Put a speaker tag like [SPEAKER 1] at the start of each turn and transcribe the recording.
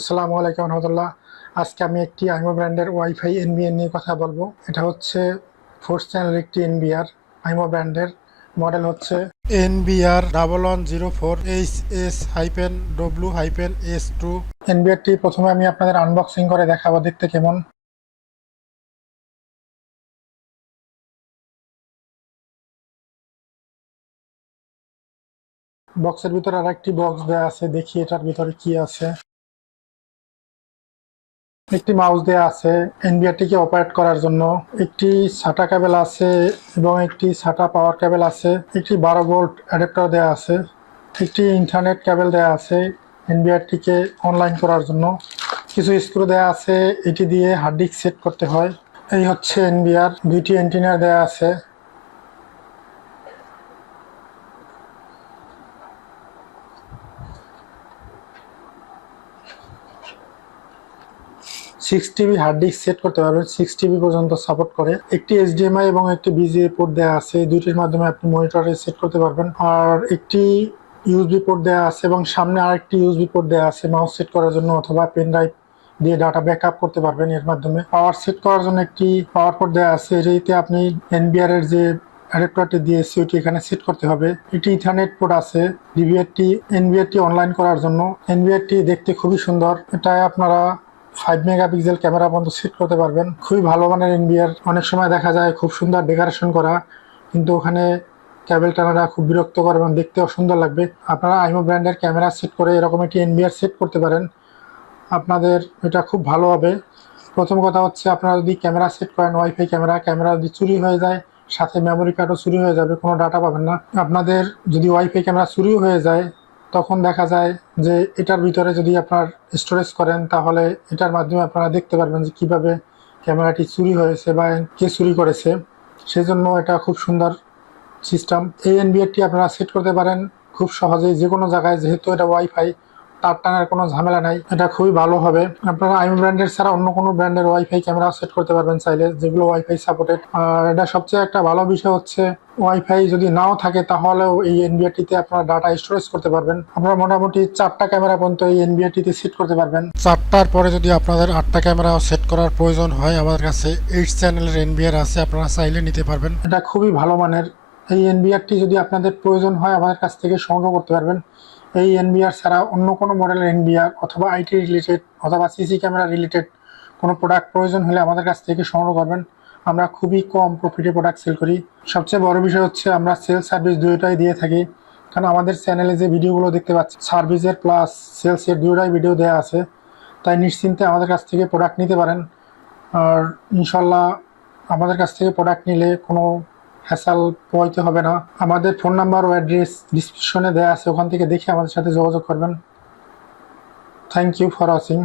[SPEAKER 1] আসসালামু আলাইকুম রহমতুল্লাহ। আজকে আমি একটি আইমো ব্র্যান্ডের ওয়াইফাই এনবিআর নিয়ে কথা বলব। এটা হচ্ছে ফোর্থ চ্যানেল একটি এনবিআর, আইমো ব্র্যান্ডের। মডেল হচ্ছে NBR double one zero four H S hyphen W hyphen S two. এনবিআরটি প্রথমে আমি আপনাদের আনবক্সিং করে দেখাবো, দেখতে কেমন। বক্সের ভিতরে আর একটি বক্স দেওয়া আছে, দেখি এটার ভিতরে কি আছে। একটি মাউস দেওয়া আছে এনবিআরটিকে অপারেট করার জন্য। একটি সাটা কেবল আছে এবং একটি সাটা পাওয়ার কেবল আছে। একটি বারো ভোল্ট অ্যাডাপ্টার দেওয়া আছে। একটি ইন্টারনেট কেবল দেওয়া আছে এনবিআরটিকে অনলাইন করার জন্য। কিছু স্ক্রু দেওয়া আছে, এটি দিয়ে হার্ড ডিস্ক সেট করতে হয়। এই হচ্ছে এনবিআর দুইটি এন্টিনার দেওয়া আছে। Six TB hard disk set করতে পারবেন সিক্স টিবি পর্যন্ত সাপোর্ট করে। একটি এইচডিএমআই এবং একটি বিজিএ পোর্ট দেওয়া আছে দুইটির মাধ্যমে আপনি মনিটরে সেট করতে পারবেন। আর একটি ইউএসবি পোর্ট দেওয়া আছে এবং সামনে আরেকটি ইউএসবি পোর্ট দেওয়া আছে মাউস সেট করার জন্য অথবা পেন ড্রাইভ দিয়ে ডাটা ব্যাকআপ করতে পারবেন এর মাধ্যমে। পাওয়ার সেট করার জন্য একটি পাওয়ার পোর্ট দেওয়া আছে, এটিতে আপনি এনবিআর এর যে অ্যাডাপ্টারটি দিয়েছি ওইটি এখানে সেট করতে হবে। একটি ইথারনেট পোর্ট আছে ডিভিআরটি এনবিআরটি অনলাইন করার জন্য। এনবিআরটি দেখতে খুবই সুন্দর। এটায় আপনারা ফাইভ মেগাপিক্সেল ক্যামেরা পর্যন্ত সেট করতে পারবেন। খুবই ভালো মানের এনবিআর অনেক সময় দেখা যায় খুব সুন্দর ডেকোরেশন করা, কিন্তু ওখানে ক্যাবেল টানাটা খুব বিরক্তকর এবং দেখতেও সুন্দর লাগবে। আপনারা আইমো ব্র্যান্ডের ক্যামেরা সেট করে এরকম একটি এনবিআর সেট করতে পারেন। আপনাদের এটা খুব ভালো হবে। প্রথম কথা হচ্ছে আপনারা যদি ক্যামেরা সেট করেন ওয়াইফাই ক্যামেরা ক্যামেরা যদি চুরি হয়ে যায়, সাথে মেমোরি কার্ডও চুরি হয়ে যাবে, কোনো ডাটা পাবেন না। আপনাদের যদি ওয়াইফাই ক্যামেরা চুরি হয়ে যায় তখন দেখা যায় যে এটার ভিতরে যদি আপনার স্টোরেজ করেন, তাহলে এটার মাধ্যমে আপনারা দেখতে পারবেন যে কীভাবে ক্যামেরাটি চুরি হয়েছে বা কে চুরি করেছে। সেজন্য এটা খুব সুন্দর সিস্টেম এই এনবিআরটি আপনারা সেট করতে পারেন খুব সহজেই। যে কোনো জায়গায় যেহেতু এটা ওয়াইফাই তার টানার কোনো ঝামেলা নাই। এটা খুবই ভালো হবে। আপনারা আইমি ব্র্যান্ডের ছাড়া অন্য কোনো ব্র্যান্ডের ওয়াইফাই ক্যামেরা সেট করতে পারবেন চাইলে, যেগুলো ওয়াইফাই সাপোর্টেড আর এটা সবচেয়ে একটা ভালো বিষয় হচ্ছে ওয়াইফাই যদি নাও থাকে তাহলেও এই এনবিআরটিতে আপনারা ডাটা স্টোরেজ করতে পারবেন। আপনারা মোটামুটি চারটা ক্যামেরা পর্যন্ত এই এনবিআরটিতে সেট করতে পারবেন। চারটার পরে যদি আপনাদের আটটা ক্যামেরা সেট করার প্রয়োজন হয়, আমাদের কাছে এইট চ্যানেলের এনবিআর আছে, আপনারা চাইলে নিতে পারবেন। এটা খুবই ভালো মানের। এই এনবিআরটি যদি আপনাদের প্রয়োজন হয়, আমাদের কাছ থেকে সংগ্রহ করতে পারবেন। এই এনবিআর ছাড়া অন্য কোনো মডেলের এনবিআর অথবা আইটি রিলেটেড অথবা সিসি ক্যামেরা রিলেটেড কোনো প্রোডাক্ট প্রয়োজন হলে আমাদের কাছ থেকে সংগ্রহ করবেন। আমরা খুবই কম প্রফিটে প্রোডাক্ট সেল করি। সবচেয়ে বড় বিষয় হচ্ছে আমরা সেল সার্ভিস দুটোই দিয়ে থাকি। কারণ আমাদের চ্যানেলে যে ভিডিওগুলো দেখতে পাচ্ছি সার্ভিসের প্লাস সেলসের দুটোই ভিডিও দেওয়া আছে। তাই নিশ্চিন্তে আমাদের কাছ থেকে প্রোডাক্ট নিতে পারেন। আর ইনশাল্লাহ আমাদের কাছ থেকে প্রোডাক্ট নিলে কোনো হ্যাসাল পোয়াইতে হবে না। আমাদের ফোন নাম্বার ও অ্যাড্রেস ডিসক্রিপশনে দেওয়া আছে, ওখান থেকে দেখে আমাদের সাথে যোগাযোগ করবেন। Thank you for watching